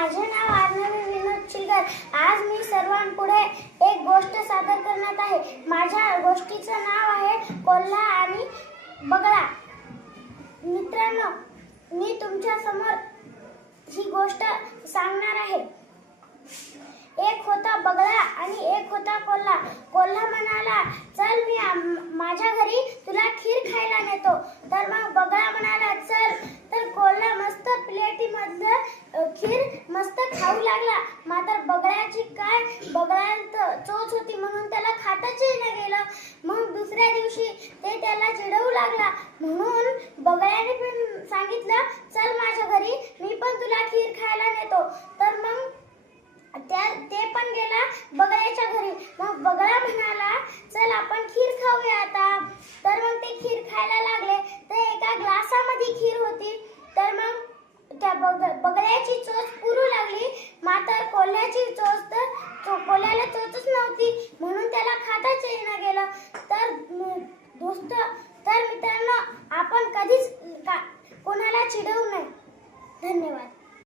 माझे नाव अर्णवी विनोद चिलगर. आज मी सर्वांपुढे एक गोष्ट सादर करण्यात आहे. माझ्या गोष्टीचं नाव आहे कोल्हा आणि बगळा. मित्रांनो, मी तुमच्या समोर ही गोष्ट सांगणार आहे. एक होता बगळा आणि एक होता कोल्हा. कोल्हा म्हणाला, चल मी माझ्या घरी तुला खीर खायला नेतो. तर मग बगळा म्हणाला, चल. तर कोल्हा मस्त प्लेटीमधलं खीर मस्त खाऊ लागला. मात्र बगळ्याची बगळ्याला चोच होती म्हणून त्याला खाताच न गेलं. मग दुसऱ्या दिवशी ते त्याला चिडवू लागला. म्हणून बगळ्याने पण सांगितलं, चल माझ्या घरी, मी पण तुला खीर खायला नेतो. तर मग ते पण गेला बगळ्याच्या घरी. मग बगळा म्हणाला, चल आपण खीर खाऊया आता. तर मग ते खीर खायला लागले. तर एका ग्लासामध्ये खीर होती. तर मग त्या बगळ्याची चोच पुरू लागली. मात्र कोल्ह्याची कोल्ह्याला चोचच नव्हती म्हणून त्याला खाताच येईना गेलं. तर मित्रांनो, आपण कधीच कोणाला चिडवू नये. धन्यवाद.